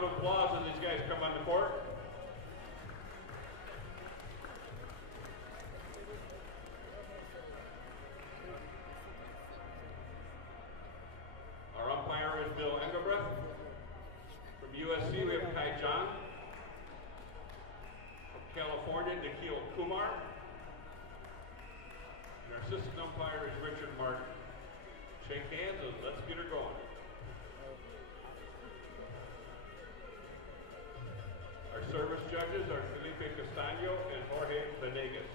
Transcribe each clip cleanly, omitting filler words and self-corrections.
round of applause as these guys come on the court. Our umpire is Bill Engelbrecht. From USC, we have Zhang. From California, Nikhil Kumar. And our assistant umpire is Richard Martin. Shake hands and let's get her going. Our service judges are Felipe Castaño and Jorge Venegas.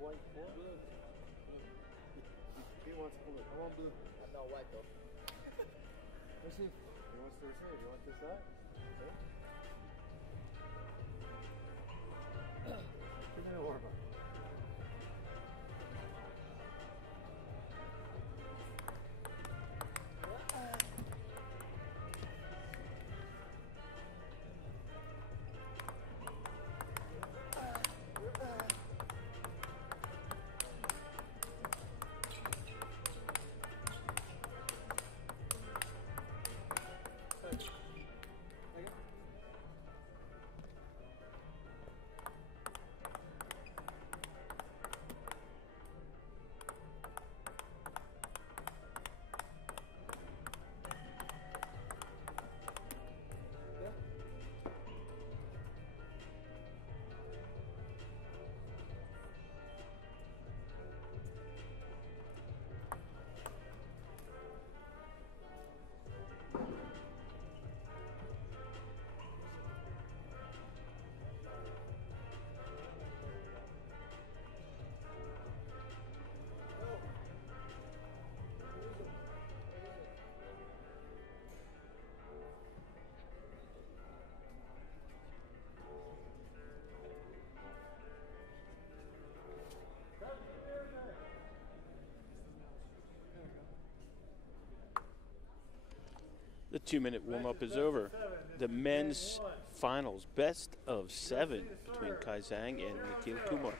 White ball? Blue. He wants blue. I want blue. I'm not white though. Let's see. He wants to receive. You want this side? Okay. Give me the warm up. The 2-minute warm-up is over. The men's finals, best of 7 between Zhang and Nikhil Kumar.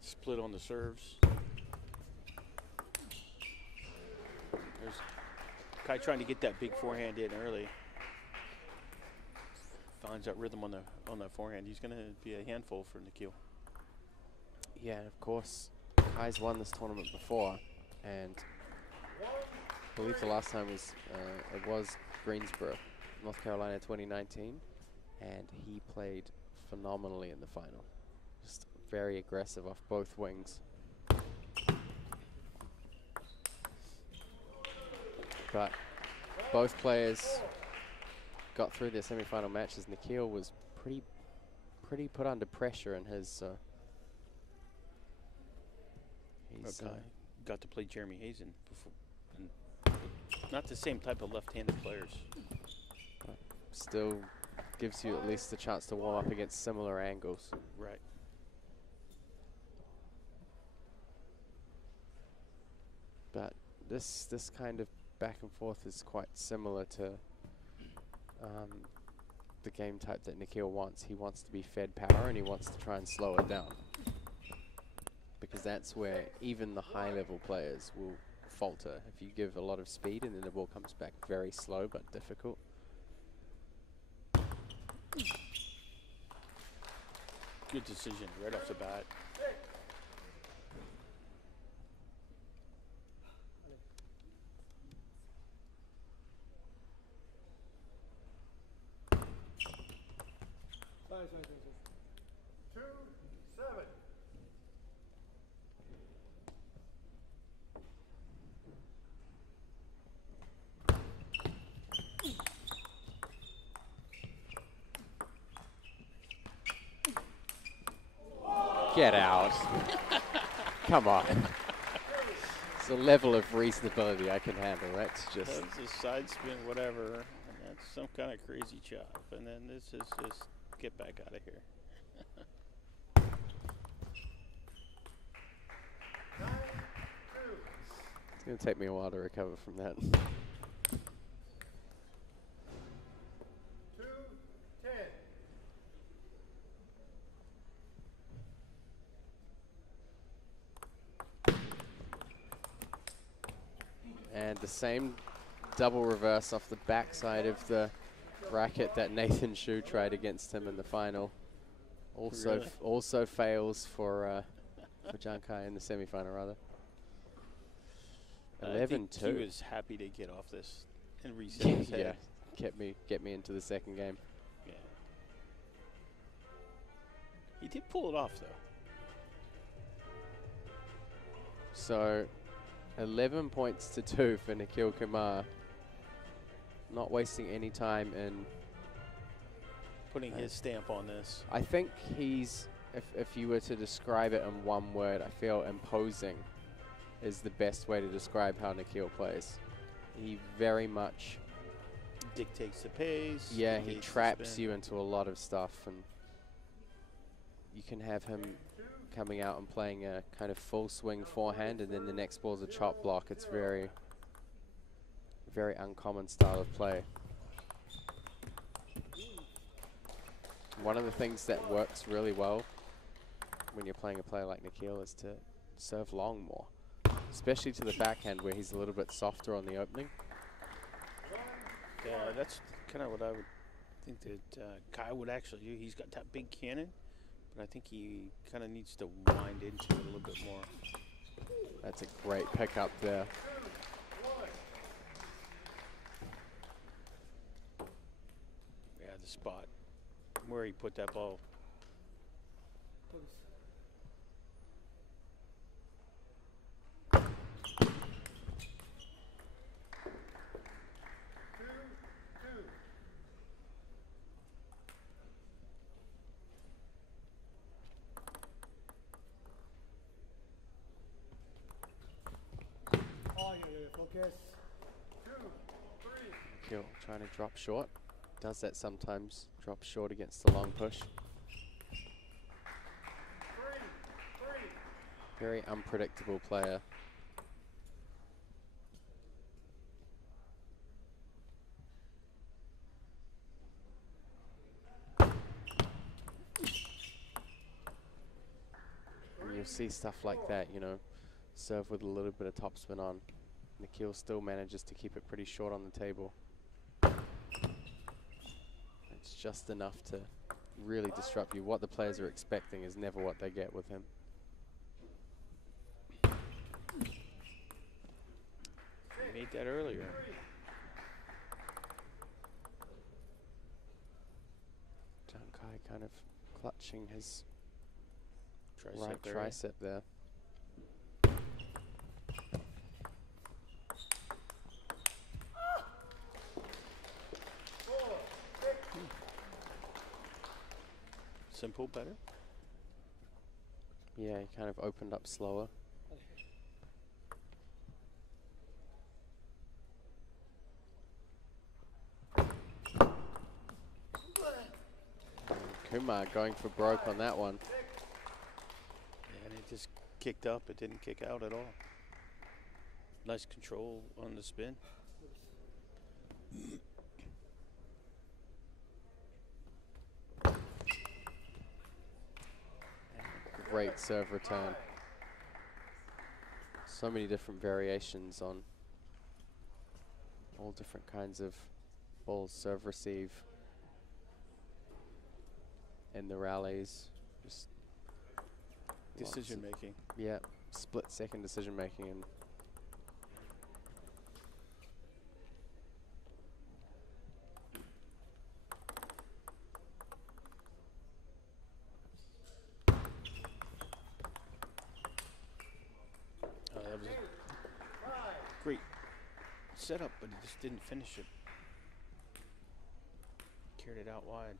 Split on the serves. There's Kai trying to get that big forehand in early. Finds that rhythm on that forehand. He's going to be a handful for Nikhil. Yeah, and of course, Kai's won this tournament before, and I believe the last time was it was Greensboro, North Carolina, 2019, and he played phenomenally in the final. Just very aggressive off both wings. But both players got through their semi-final matches. Nikhil was pretty pretty put under pressure in his. He's Okay. Got to play Jeremy Hazen before. And not the same type of left-handed players. still gives you at least a chance to warm up against similar angles. Right. But this kind of back and forth is quite similar to the game type that Nikhil wants. He wants to be fed power and he wants to try and slow it down. Because that's where even the high-level players will falter. If you give a lot of speed and then the ball comes back very slow but difficult. Good decision right off the bat. Two, 7. Get out. Come on. It's a level of reasonability I can handle. That's just... That's a side spin, whatever. And that's some kind of crazy chop. And then this is just get back out of here. It's going to take me a while to recover from that. 2, 10. And the same double reverse off the backside of the racket that Nathan Shu tried against him in the final. Also, Really? also fails for Zhang in the semifinal, rather. I think 11-2. he was happy to get off this and reset his head. Yeah, get me into the second game. Yeah. He did pull it off, though. So, 11 points to 2 for Nikhil Kumar. Not wasting any time in Putting his stamp on this. I think he's, if you were to describe it in one word, I feel imposing is the best way to describe how Nikhil plays. He very much Dictates the pace. yeah, he dictates the traps spin. you into a lot of stuff, and you can have him coming out and playing a kind of full swing forehand, and then the next ball's a chop block. It's very, very uncommon style of play. One of the things that works really well when you're playing a player like Nikhil is to serve long more, especially to the backhand where he's a little bit softer on the opening. Yeah, that's kind of what I would think that Kai would actually do. He's got that big cannon, but I think he kind of needs to wind into it a little bit more. That's a great pickup there. Yeah, the spot where he put that ball. Focus. 2, 3. Nikhil trying to drop short. Does that sometimes, drop short against the long push. 3, 3. Very unpredictable player. And you'll see stuff like that, you know, serve with a little bit of topspin on. Nikhil still manages to keep it pretty short on the table. It's just enough to really disrupt you. What the players are expecting is never what they get with him. He made that earlier. Zhang kind of clutching his Tricep right area. tricep there. simple better. Yeah, he kind of opened up slower. Kumar going for broke on that one. And it just kicked up. It didn't kick out at all. Nice control on the spin. Great serve return. So many different variations on all different kinds of balls, serve, receive, in the rallies. Just Decision making. yeah, split second decision making. And That was a great setup, but he just didn't finish it. Carried it out wide.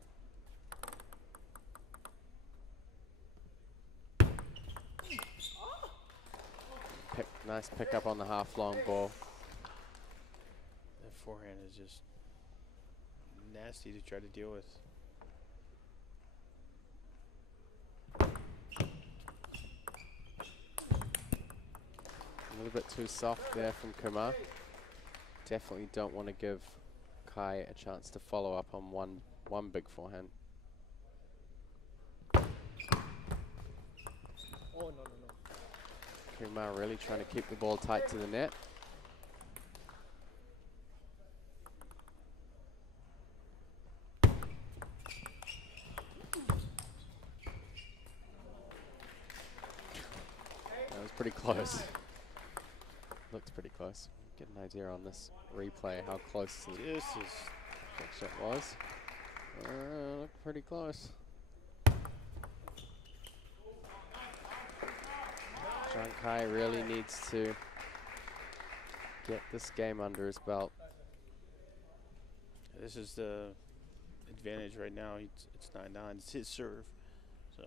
nice pickup on the half long ball. That forehand is just nasty to try to deal with. A little bit too soft there from Kumar. Definitely don't want to give Kai a chance to follow up on one big forehand. Oh, no, no, no. Kumar really trying to keep the ball tight to the net. That was pretty close. Looks pretty close. Get an idea on this replay how close This is that shot was. Looked pretty close. Zhang Kai really needs to get this game under his belt. this is the advantage right now. It's 9-9. It's his serve, so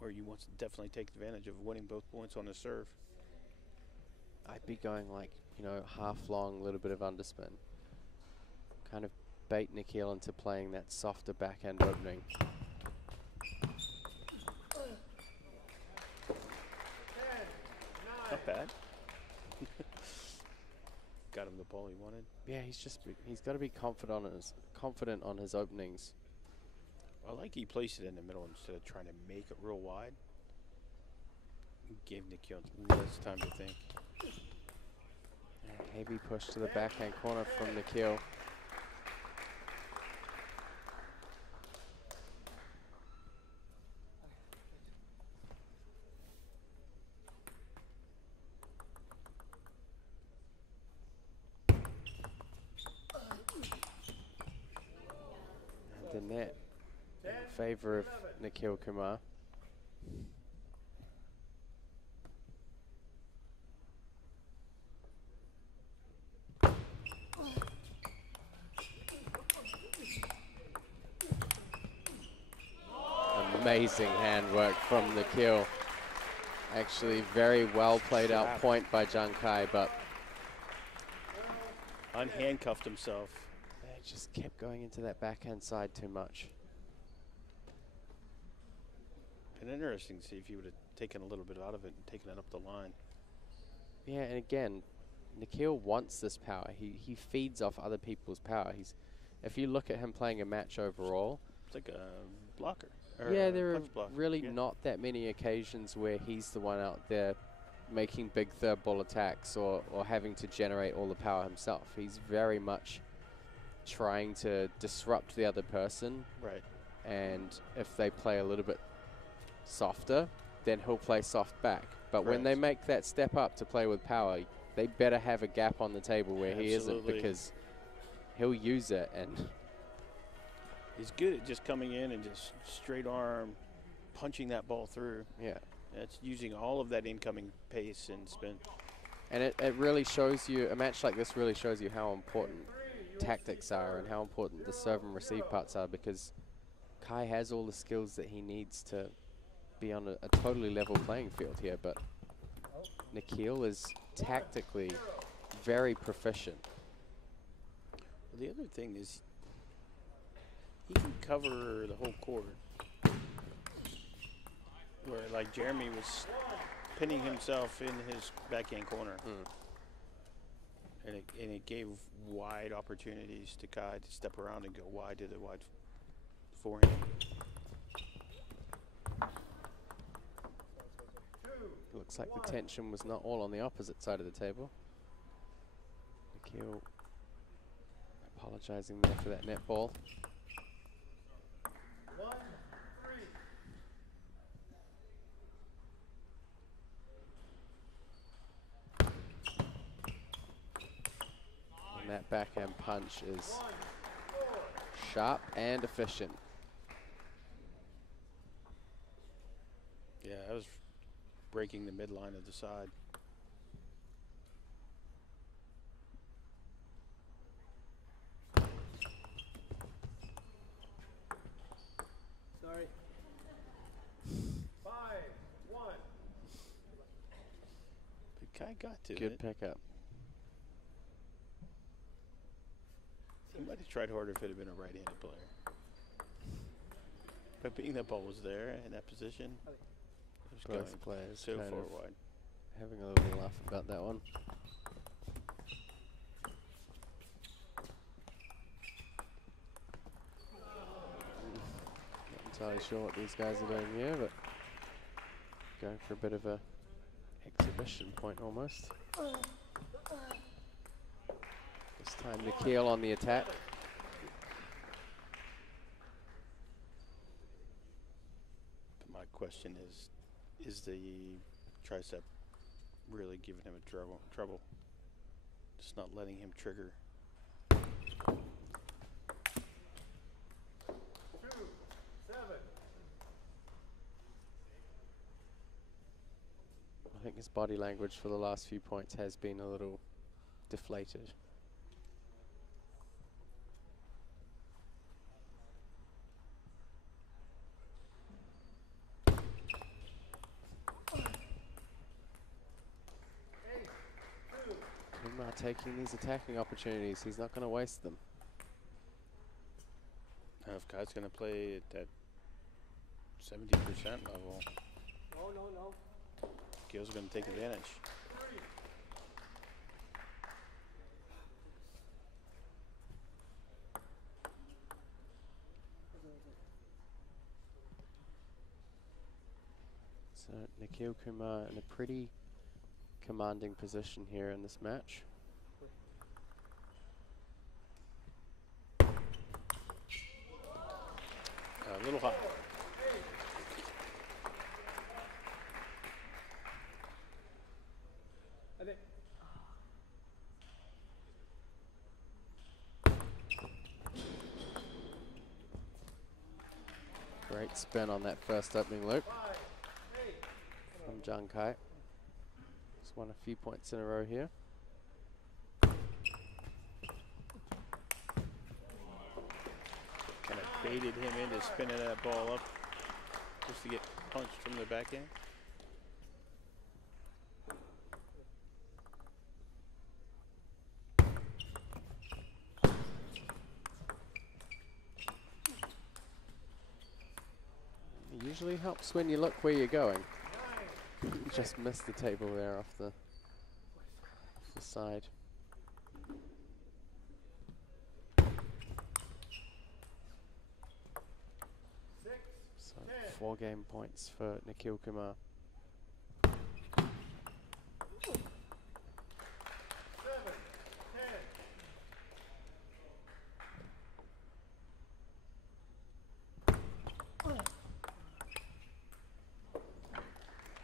where you want to definitely take advantage of winning both points on the serve. I'd be going like, you know, half long, little bit of underspin. Kind of bait Nikhil into playing that softer backhand opening. Not bad. Got him the ball he wanted. Yeah, he's got to be confident on his openings. I like he placed it in the middle instead of trying to make it real wide. He gave Nikhil less time to think. Yeah, heavy push to the backhand corner from Nikhil. And the net in favor of Nikhil Kumar. Amazing handwork from Nikhil. Actually, very well played out point by Zhang Kai, but Unhandcuffed himself. they just kept going into that backhand side too much. And interesting to see if he would have taken a little bit out of it and taken it up the line. Yeah, and again, Nikhil wants this power. He feeds off other people's power. If you look at him playing a match overall, It's like a blocker. Or yeah, a there are punch blocker. really Yeah. not that many occasions where he's the one out there making big third ball attacks or having to generate all the power himself. He's very much trying to disrupt the other person, Right. and if they play a little bit softer, then he'll play soft back. But when they make that step up to play with power, they better have a gap on the table where he isn't, Absolutely. because he'll use it. And He's good at just coming in and just straight arm punching that ball through. yeah, That's using all of that incoming pace and spin. and it really shows you, a match like this really shows you how important tactics are and how important the serve and receive parts are, because Kai has all the skills that he needs to be on a totally level playing field here, but Nikhil is tactically very proficient. Well, the other thing is he can cover the whole court. Where, like, Jeremy was pinning himself in his backhand corner. And it gave wide opportunities to Kai to step around and go wide to the wide forehand. Looks like the tension was not all on the opposite side of the table. Nikhil apologizing there for that net ball. And that backhand punch is sharp and efficient. Yeah, I was breaking the midline of the side. Sorry. 5-1. But Kai got to Good it. pickup. He might have tried harder if it had been a right-handed player. But being that ball was there in that position, it was Both going players so kind far of wide. having a little laugh about that one. Not entirely sure what these guys are doing here, but going for a bit of a exhibition point almost. This time Nikhil on the attack. But my question is the tricep really giving him a trouble? Just not letting him trigger. 2-7. I think his body language for the last few points has been a little deflated. Kumar taking these attacking opportunities. He's not going to waste them. Now, if Kai's going to play at that 70% level, No. Gil's going to take advantage. So Nikhil Kumar in a pretty commanding position here in this match. A little hot. Great spin on that first opening loop from Zhang. He's won a few points in a row here. Kind of baited him into spinning that ball up just to get punched from the backhand. It usually helps when you look where you're going. Just missed the table there off the side. So 4 game points for Nikhil Kumar.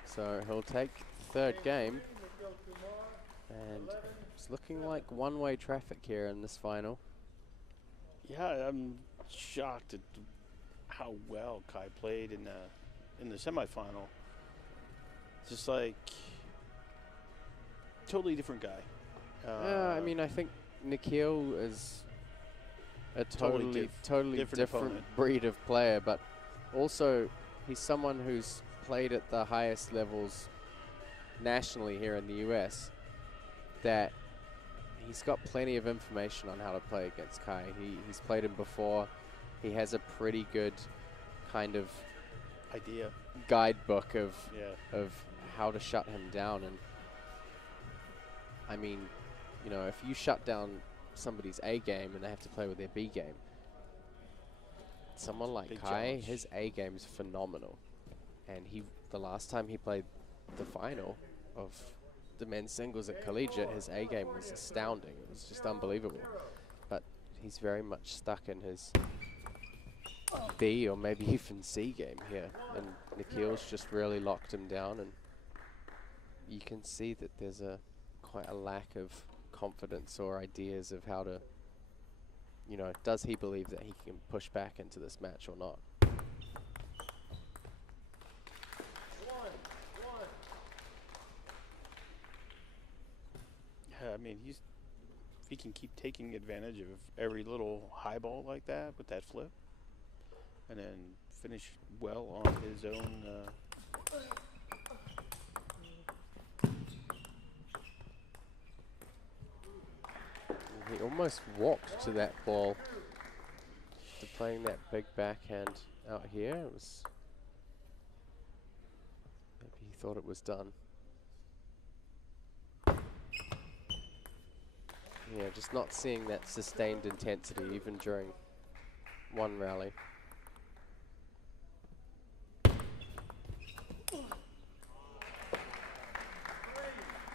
So he'll take the third game, and it's looking like one-way traffic here in this final. Yeah, I'm shocked at how well Kai played in the semifinal. Just like totally different guy. I mean, I think Nikhil is a totally different opponent. breed of player, but also he's someone who's played at the highest levels nationally here in the US, that he's got plenty of information on how to play against Kai. He's played him before. He has a pretty good kind of idea guidebook of Yeah. of how to shut him down. And I mean, you know, if you shut down somebody's A game and they have to play with their B game, someone like Big Kai, challenge. his A game is phenomenal. And the last time he played the final of the men's singles at collegiate, his A game was astounding. It was just unbelievable. But he's very much stuck in his B or maybe even C game here. And Nikhil's just really locked him down, and you can see that there's quite a lack of confidence or ideas of how to, you know, does he believe that he can push back into this match or not? Yeah, I mean, if he can keep taking advantage of every little high ball like that with that flip, and then finish well on his own. He almost walked to that ball, to playing that big backhand out here. It was, maybe he thought it was done. Yeah, just not seeing that sustained intensity even during one rally.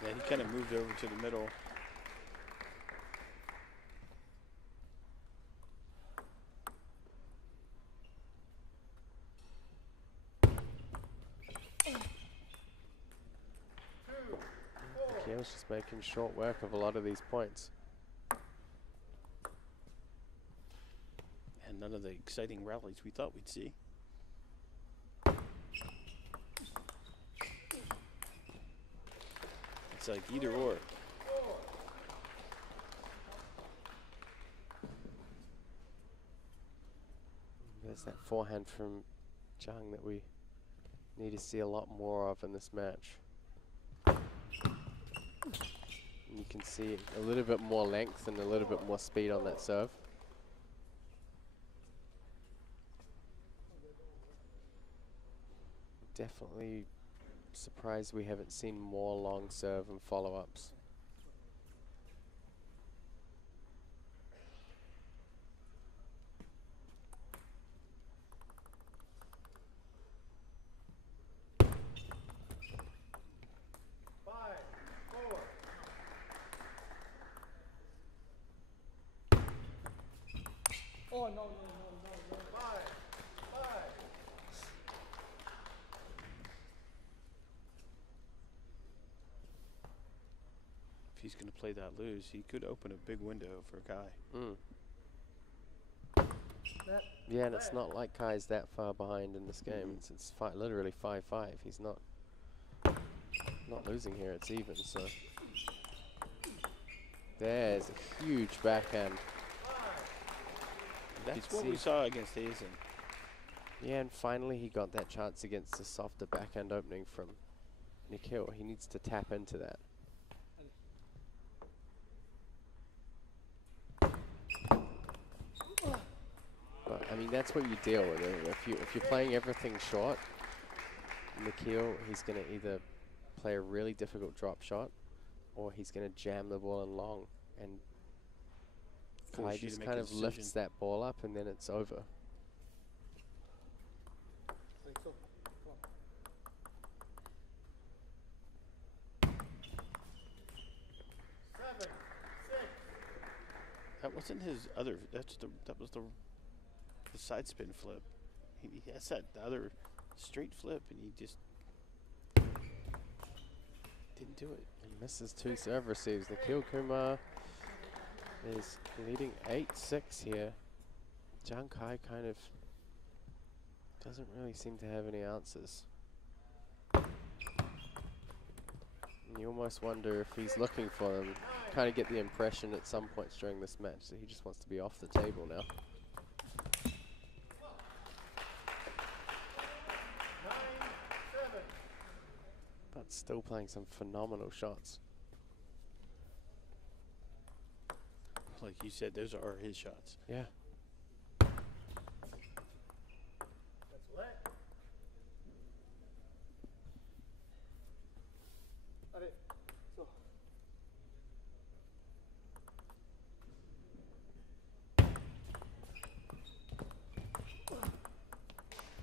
Yeah, he kind of moved over to the middle. Nikhil's just making short work of a lot of these points. And none of the exciting rallies we thought we'd see. It's like either or. There's that forehand from Zhang that we need to see a lot more of in this match. And you can see a little bit more length and a little bit more speed on that serve. Definitely surprised we haven't seen more long serve and follow-ups. Oh, no. Five. If he's going to play that loose, he could open a big window for Kai. Yeah, and it's not like Kai's that far behind in this game. It's literally 5-5. He's not losing here. It's even. So there's a huge backhand. That's what we saw against Hazen. Yeah, and finally he got that chance against the softer backhand opening from Nikhil. He needs to tap into that. But I mean, that's what you deal with. If you're playing everything short, Nikhil, he's going to either play a really difficult drop shot, or he's going to jam the ball in long, and Kai just kind of lifts that ball up, and then it's over. That wasn't his other. That was the side spin flip. He has that other straight flip, and he just didn't do it. He misses 2 serve receives. Nikhil Kumar is leading 8-6 here. Zhang Kai kind of doesn't really seem to have any answers. You almost wonder if he's looking for them. Kind of get the impression at some points during this match that he just wants to be off the table now. But still playing some phenomenal shots. Like you said, those are his shots. Yeah.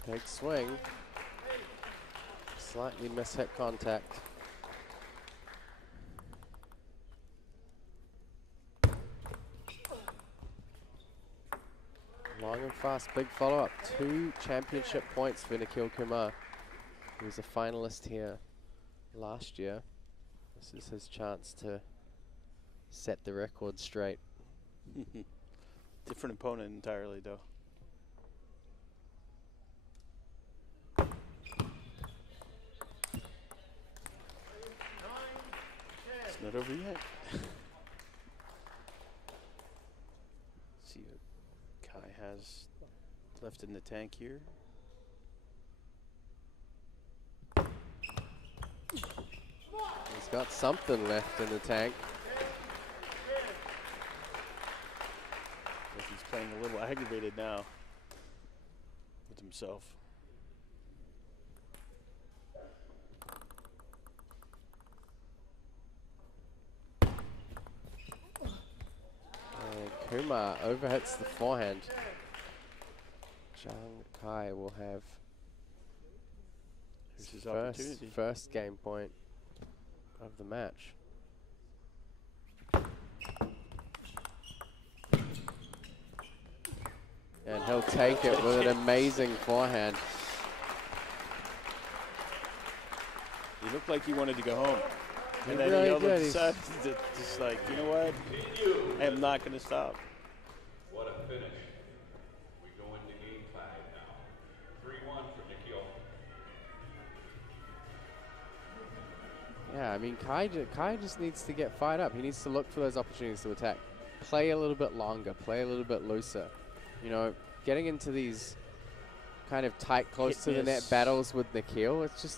Big swing. Slightly mishit contact. Long and fast, big follow-up. 2 championship points for Nikhil Kumar. He was a finalist here last year. This is his chance to set the record straight. Different opponent entirely, though. It's not over yet. See what Kai has left in the tank here. He's got something left in the tank. Like he's playing a little aggravated now with himself. And Kumar overhits the forehand. Zhang Kai will have his opportunity. First game point of the match. And he'll take it with an amazing forehand. He looked like he wanted to go home. He And then really he all of a did. sudden, just like, you know what? I am not going to stop. What a finish. We go into game 5 now. 3-1 for Nikhil. Yeah, I mean, Kai just needs to get fired up. He needs to look for those opportunities to attack. Play a little bit longer, play a little bit looser. You know, getting into these kind of tight, close to the net battles with Nikhil, it's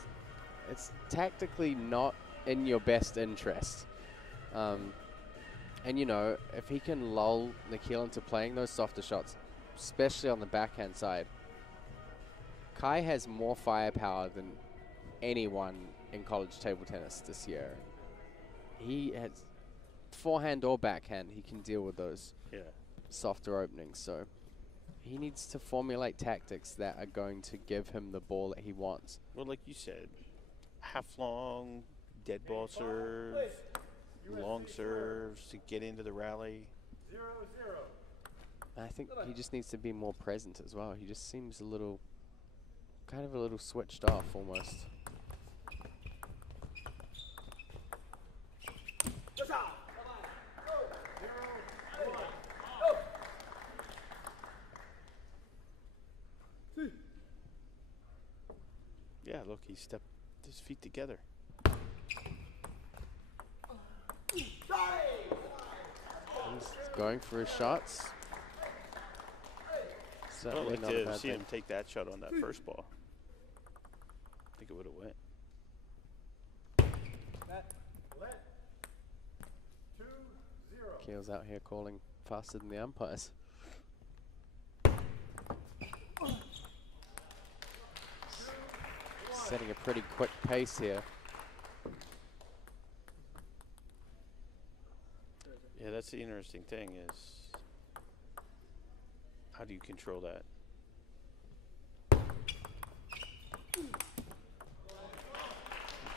tactically not in your best interest. And, you know, if he can lull Nikhil into playing those softer shots, especially on the backhand side, Kai has more firepower than anyone in college table tennis this year. He has forehand or backhand, he can deal with those softer openings. So he needs to formulate tactics that are going to give him the ball that he wants. Well, like you said, half long, dead ball serve, long serves to get into the rally. 0-0. I think he just needs to be more present as well. He just seems a little, kind of a little switched off almost. Yeah, look, he stepped his feet together. He's going for his shots. I Certainly don't like not a to bad see thing. him take that shot on that first ball. I think it would have went. Let 2-0. Keel's out here calling faster than the umpires. Setting a pretty quick pace here. Yeah, that's the interesting thing is, how do you control that? I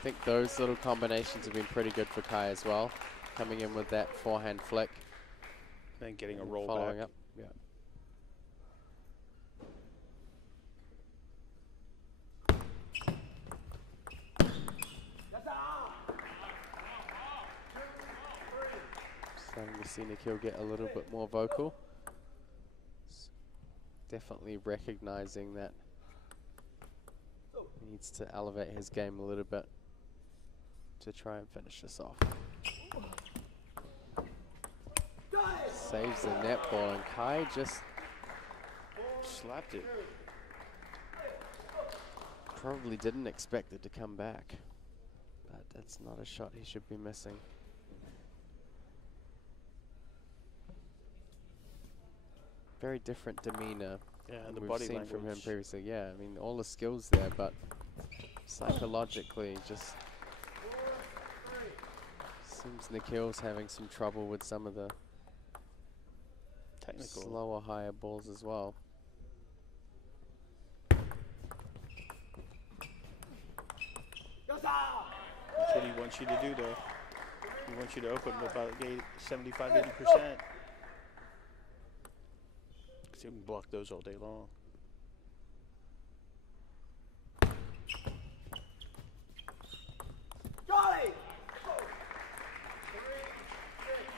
think those little combinations have been pretty good for Kai as well. Coming in with that forehand flick. Then getting a roll following back. up. Yeah. Starting to see Nikhil get a little bit more vocal. Definitely recognizing that he needs to elevate his game a little bit. to try and finish this off. Saves the net ball, and Kai just Slapped it. probably didn't expect it to come back. But that's not a shot he should be missing. Very different demeanor Yeah, than the we've body seen from him language. previously. Yeah, I mean, all the skills there, but psychologically, just seems Nikhil's having some trouble with some of the Technical. slower, higher balls as well. That's what he wants you to do, though. He wants you to open with about 75, 80%. Because you can block those all day long.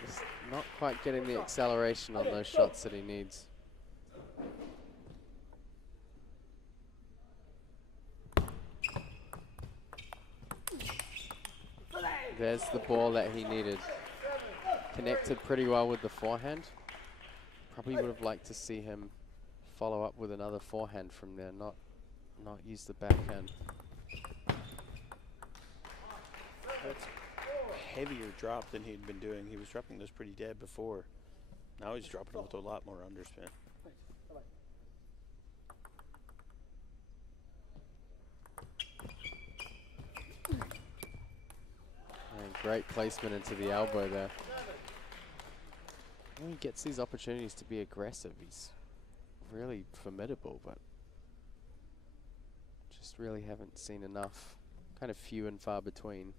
Just not quite getting the acceleration on those shots that he needs. There's the ball that he needed. Connected pretty well with the forehand. Probably would have liked to see him follow up with another forehand from there, not use the backhand. That's heavier drop than he'd been doing. He was dropping those pretty dead before. Now he's dropping them with a lot more underspin. And great placement into the elbow there. When he gets these opportunities to be aggressive, he's really formidable, but just really haven't seen enough. Kind of few and far between.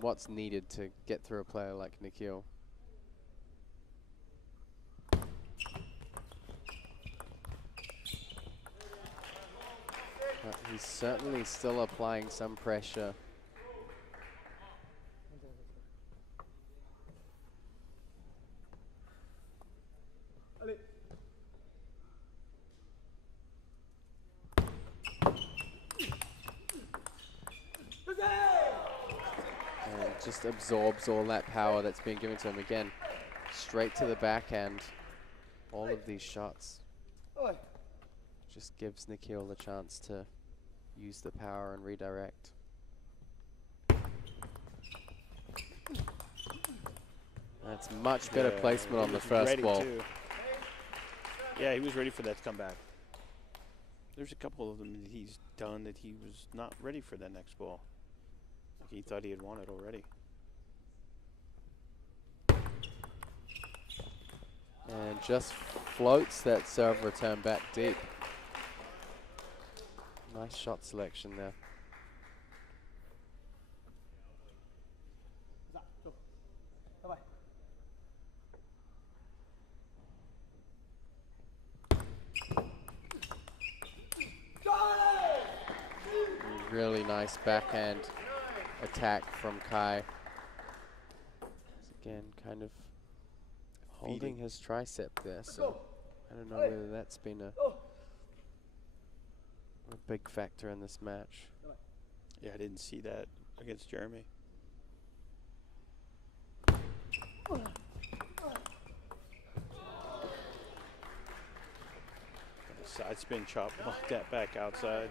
What's needed to get through a player like Nikhil. But he's certainly still applying some pressure. And just absorbs all that power that's being given to him again. Straight to the backhand. All of these shots just gives Nikhil the chance to use the power and redirect. That's much better placement on the first ball. Too. Yeah, he was ready for that to come back. There's a couple of them that he's done that he was not ready for that next ball. Like he thought he had won it already. And just floats that serve return back deep. Nice shot selection there. Really nice backhand attack from Kai. Again, kind of holding his tricep there, so I don't know whether that's been a big factor in this match. Yeah, I didn't see that against Jeremy. Side spin chop, knocked that back outside.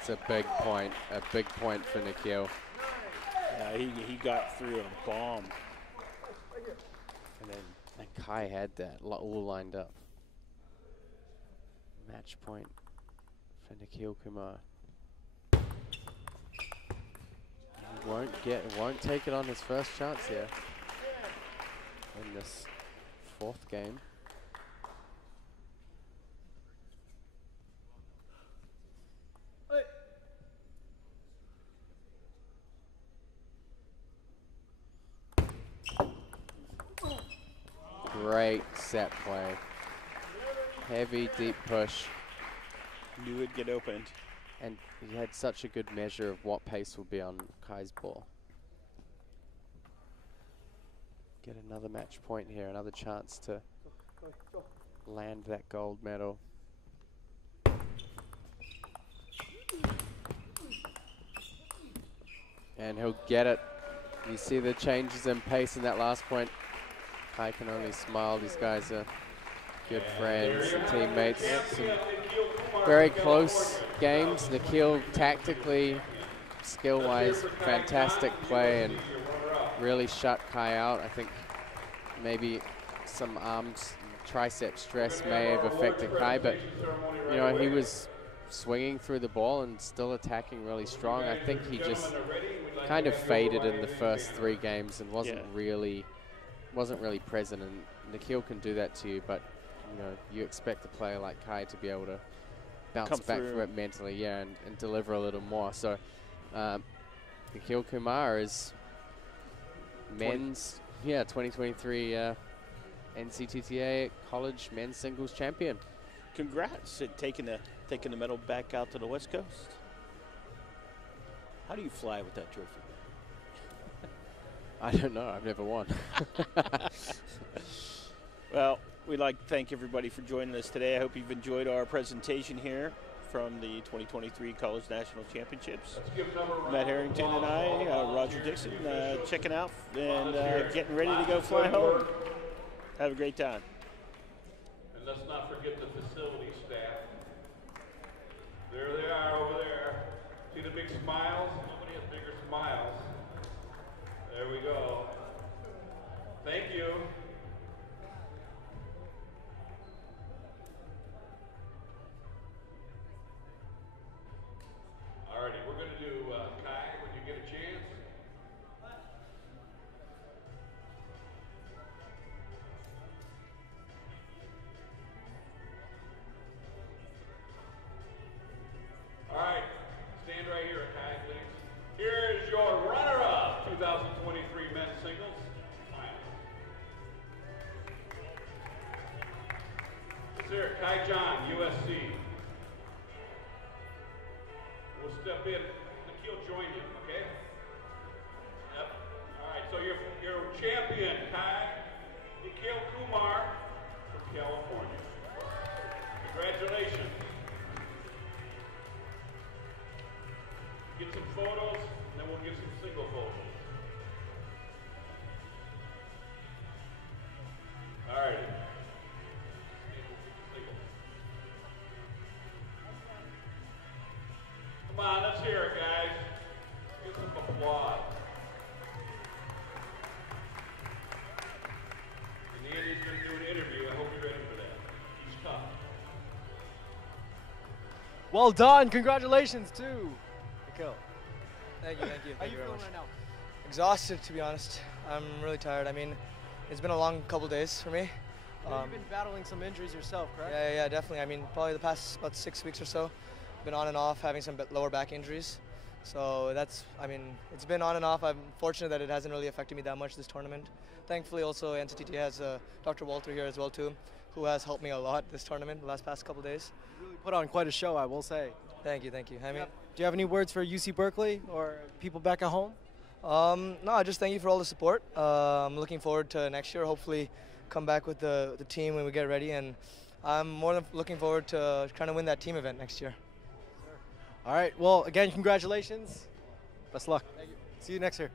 It's a big point for Nikhil. Yeah, he got through a bomb. And Kai had that all lined up. Match point for Nikhil Kumar. He won't take it on his first chance here in this fourth game. great set play. Heavy, deep push. Knew it'd get opened. And he had such a good measure of what pace will be on Kai's ball. Get another match point here, another chance to land that gold medal. And he'll get it. You see the changes in pace in that last point. Kai can only smile. These guys are good friends and teammates. Some very close games. Nikhil tactically, skill-wise, fantastic play and really shut Kai out. I think maybe some arms, tricep stress may have affected Kai, but you know, he was swinging through the ball and still attacking really strong. I think he just kind of faded in the first 3 games and wasn't really present. And Nikhil can do that to you, but you know, you expect a player like Kai to be able to bounce back from it mentally, and deliver a little more. So Nikhil Kumar is men's 2023 NCTTA college men's singles champion. Congrats at taking the medal back out to the West Coast. How do you fly with that trophy? I don't know. I've never won. Well, we'd like to thank everybody for joining us today. I hope you've enjoyed our presentation here from the 2023 College National Championships. Matt Harrington and I, Roger Dixon, checking out and getting ready to go fly home. Have a great time. And let's not forget the facility staff. There they are over there. See the big smiles? Nobody has bigger smiles. There we go. Thank you. Alrighty, we're going to do Kai when you get a chance. Alright, stand right here, Kai, please. Here is your runner-up 2023 men's singles. Let's hear it, Kai John, USC. We'll step in. Nikhil, join you, okay? Yep. All right, so your champion, Kai Nikhil Kumar from California. Congratulations. Get some photos, and then we'll get some single photos. All right. Come on, let's hear it, guys. Get some applause. And Andy's going to do an interview. I hope you're ready for that. He's tough. Well done. Congratulations to Nikhil. Thank you, thank you. How Thank you you very feeling much. right now? Exhausted, to be honest. I'm really tired. I mean, it's been a long couple days for me. You've been battling some injuries yourself, correct? Yeah, definitely. I mean, probably the past about 6 weeks or so, been on and off having some lower back injuries. So that's, I mean, it's been on and off. I'm fortunate that it hasn't really affected me that much this tournament. Thankfully, also NCTTA has Dr. Walter here as well too, who has helped me a lot this tournament the past couple days. You really put on quite a show, I will say. Thank you, thank you. I mean, do you have any words for UC Berkeley or people back at home? No, just thank you for all the support. I'm looking forward to next year. Hopefully, come back with the team when we get ready, and I'm more than looking forward to trying to win that team event next year. All right. Well, again, congratulations. Best luck. Thank you. See you next year.